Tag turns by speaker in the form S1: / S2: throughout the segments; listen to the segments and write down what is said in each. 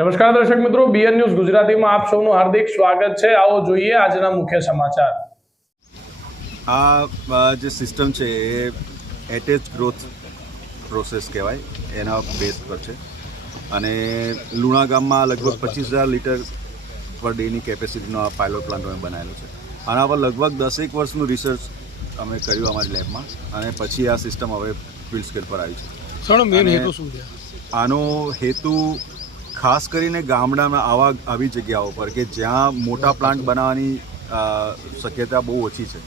S1: નમસ્કાર દર્શક મિત્રો બીએન ન્યૂઝ ગુજરાતીમાં આપ સૌનું હાર્દિક સ્વાગત છે. આવો જોઈએ આજના મુખ્ય સમાચાર.
S2: આ જે સિસ્ટમ છે એ એટેચ ગ્રોથ પ્રોસેસ કહેવાય એના બેઝ પર છે. અને લુણા ગામમાં લગભગ પચીસ હજાર લીટર પર ડેની કેપેસિટીનો આ પાયલોટ પ્લાન્ટ અમે બનાવેલો છે. આના પર લગભગ દસેક વર્ષનું રિસર્ચ અમે કર્યું અમારી લેબમાં અને પછી આ સિસ્ટમ હવે ફિલ્ડ સ્કેલ પર આવી
S3: સર મેન હેતુ શું છે?
S2: આનો હેતુ ખાસ કરીને ગામડામાં આવા આવી જગ્યાઓ પર કે જ્યાં મોટા પ્લાન્ટ બનાવવાની શક્યતા બહુ ઓછી છે.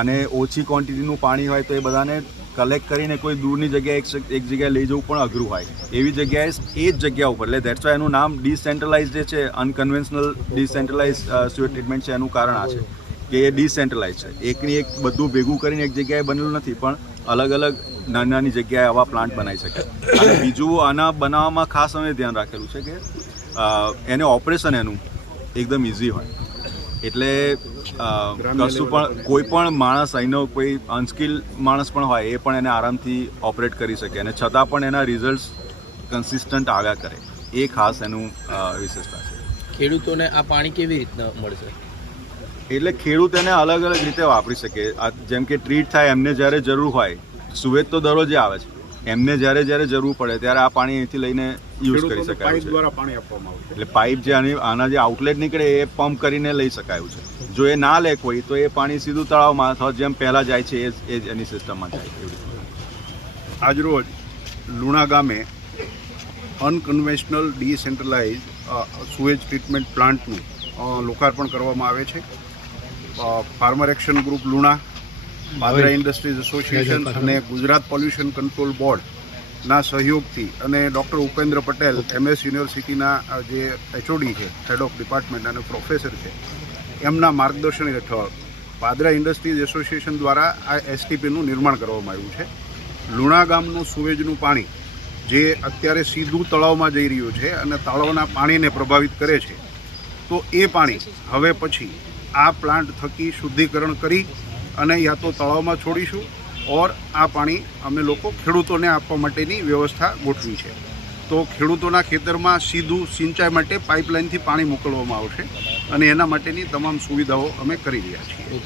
S2: અને ઓછી ક્વોન્ટિટીનું પાણી હોય તો એ બધાને કલેક્ટ કરીને કોઈ દૂરની જગ્યાએ એક એક જગ્યાએ લઈ જવું પણ અઘરું હોય. એવી જગ્યાએ એ જ જગ્યા ઉપર, એટલે દેટ્સ વાય એનું નામ ડિસેન્ટ્રલાઇઝ જે છે અનકન્વેન્શનલ ડિસેન્ટ્રલાઇઝ સ્યુઅર ટ્રીટમેન્ટ છે એનું કારણ આ છે કે એ ડિસેન્ટ્રલાઇઝ છે. એકની એક બધું ભેગું કરીને એક જગ્યાએ બનેલું નથી, પણ અલગ અલગ નાની નાની જગ્યાએ આવા પ્લાન્ટ બનાવી શકાય અને બીજું આના બનાવવામાં ખાસ અમે ધ્યાન રાખેલું છે કે એને ઓપરેશન એનું એકદમ ઇઝી હોય. એટલે કશું પણ કોઈ પણ માણસ અહીંનો કોઈ અનસ્કિલ માણસ પણ હોય એ પણ એને આરામથી ઓપરેટ કરી શકે. અને છતાં પણ એના રિઝલ્ટ્સ કન્સિસ્ટન્ટ આવ્યા કરે. એ ખાસ એનું વિશેષતા છે.
S4: ખેડૂતોને આ પાણી કેવી રીતના મળશે?
S2: એટલે ખેડૂત એને અલગ અલગ રીતે વાપરી શકે. આ જેમ કે ટ્રીટ થાય એમને જ્યારે જરૂર હોય સુવેજ તો દરરોજે આવે છે. એમને જ્યારે જ્યારે જરૂર પડે ત્યારે આ પાણી અહીંથી લઈને યુઝ કરી શકાય છે.
S3: દ્વારા પાણી આપવામાં આવશે
S2: એટલે પાઇપ જે આની આના જે આઉટલેટ નીકળે એ પંપ કરીને લઈ શકાયું છે. જો એ ના લે કોઈ તો એ પાણી સીધું તળાવમાં અથવા જેમ પહેલાં જાય છે એ જ- એની સિસ્ટમમાં જાય એવી
S5: આજરોજ લુણા ગામે અનકન્વેન્શનલ ડિસેન્ટ્રલાઇઝ સુએજ ટ્રીટમેન્ટ પ્લાન્ટનું લોકાર્પણ કરવામાં આવે છે. Farmer action group Luna Badra industries association અને ગુજરાત પોલ્યુશન કંટ્રોલ બોર્ડના સહયોગથી અને ડૉક્ટર ઉપેન્દ્ર પટેલ એમએસ યુનિવર્સિટીના જે એચઓડી છે હેડ ઓફ ડિપાર્ટમેન્ટ અને પ્રોફેસર છે એમના માર્ગદર્શન હેઠળ પાદરા ઇન્ડસ્ટ્રીઝ એસોસિએશન દ્વારા આ એસટીપીનું નિર્માણ કરવામાં આવ્યું છે. લુણા ગામનું સુવેજનું પાણી જે અત્યારે સીધું તળાવમાં જઈ રહ્યું છે અને તળાવના પાણીને પ્રભાવિત કરે છે તો એ પાણી હવે પછી આ પ્લાન્ટ થકી શુદ્ધિકરણ કરી અને યા તો તળાવમાં છોડીશું ઓર આ પાણી અમે લોકો ખેડૂતોને આપવા માટેની વ્યવસ્થા ગોઠવી છે. તો ખેડૂતોના ખેતરમાં સીધું સિંચાઈ માટે પાઇપલાઇનથી પાણી મોકલવામાં આવશે અને એના માટેની તમામ સુવિધાઓ અમે કરી રહ્યા છીએ.